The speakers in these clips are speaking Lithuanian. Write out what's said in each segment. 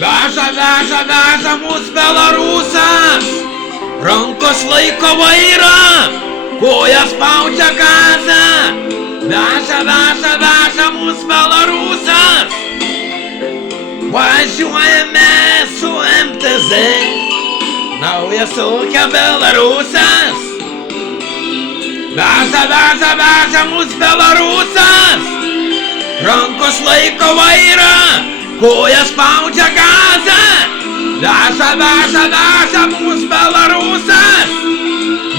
Veža mus Belarusas, rankos laiko vairą, kojas spaudžia gazą. Veža mus Belarusas, važiuojame su MTZ, naujas ūkio Belarusas. Veža mus Belarusas, rankos laiko vairą, kojas spaudžia gazą. Veža mus Belarusas,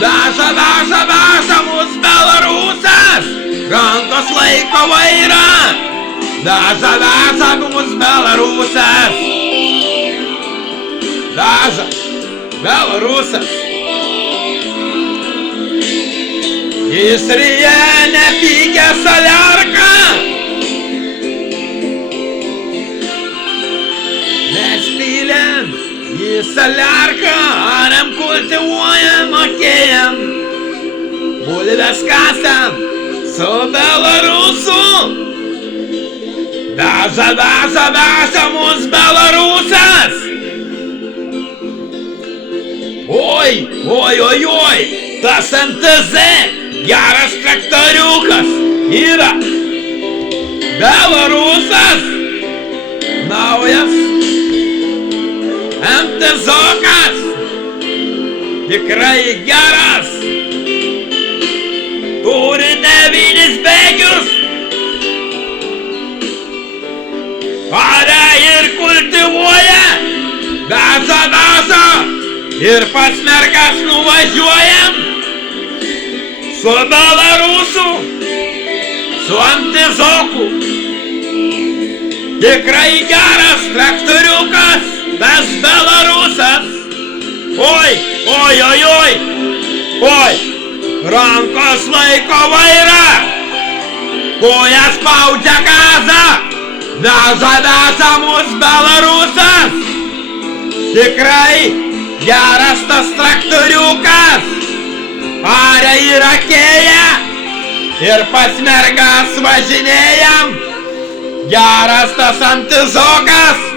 veža mus Belarusas, rankos laiko vairą. Veža mus Belarusas, veža Belarusas. Jis ryja nepykė saliarką, mes pylėm į saliarką, arėm kultivuojam, mokėjam, bulves kasam su Belarusu. Veža mus Belarusas. Oi, tas MTZ geras traktoriukas yra. Belarusas naujas MTZ-okas tikrai geras. Turi 9 bėgius, aria ir kultivuoja. Veža ir pas mergas nuvažiuojam su Belarusu, su MTZ-oku. Tikrai geras traktoriukas tas Belarusas. Oi, rankos laiko vairą, kojas spaudžia gazą. Veža mus Belarusas, tikrai geras tas traktoriukas. Aria yra kėja ir pas mergas važinėjam. Geras tas MTZ-okas.